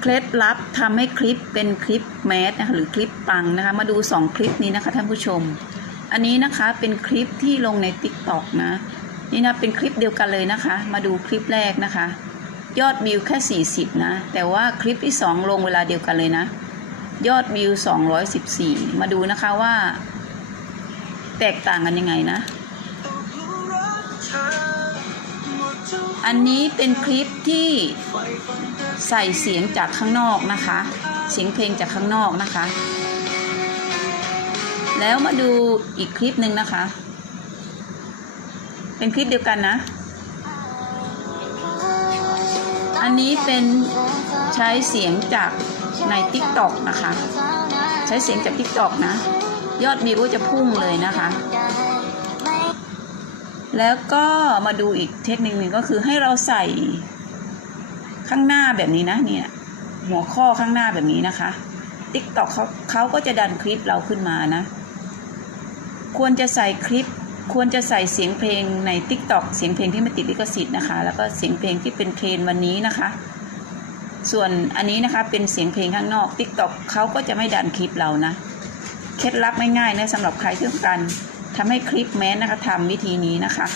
เคล็ดลับทำให้คลิปเป็นคลิปแมสนะคะหรือคลิปปังนะคะ มาดู 2 คลิปนี้นะคะท่านผู้ชม อันนี้นะคะเป็นคลิปที่ลงใน t ิ k t o k นะ นี่นะเป็นคลิปเดียวกันเลยนะคะ มาดูคลิปแรกนะคะ ยอดวิวแค่ 40 นะ แต่ว่าคลิปที่ 2 ลงเวลาเดียวกันเลยนะ ยอดวิว 214 มาดูนะคะว่า แตกต่างกันยังไงนะ อันนี้เป็นคลิปที่ใส่เสียงจากข้างนอกนะคะ เสียงเพลงจากข้างนอกนะคะ แล้วมาดูอีกคลิปหนึ่งนะคะ เป็นคลิปเดียวกันนะ อันนี้เป็นใช้เสียงจากใน t ิ k t o k นะคะ ใช้เสียงจาก t ิ k t o k นะ ยอดวิวก็จะพุ่งเลยนะคะ แล้วก็มาดูอีกเทคนิคหนึ่งก็คือให้เราใส่ข้างหน้าแบบนี้นะเนี่ยหัวข้อข้างหน้าแบบนี้นะคะ ติ๊กต็อกเขาเขาก็จะดันคลิปเราขึ้นมานะ ควรจะใส่คลิป ควรจะใส่เสียงเพลงใน t ิ k t o k เสียงเพลงที่ไม่ติดลิขสิทธิ์นะคะ แล้วก็เสียงเพลงที่เป็นเทรนวันนี้นะคะ ส่วนอันนี้นะคะเป็นเสียงเพลงข้างนอก t ิ k t o k เขาก็จะไม่ดันคลิปเรานะ เคล็ดลับง่ายๆนะสำหรับใครที่ต้องการ ทำให้คลิปแม้นะคะทำวิธีนี้นะคะ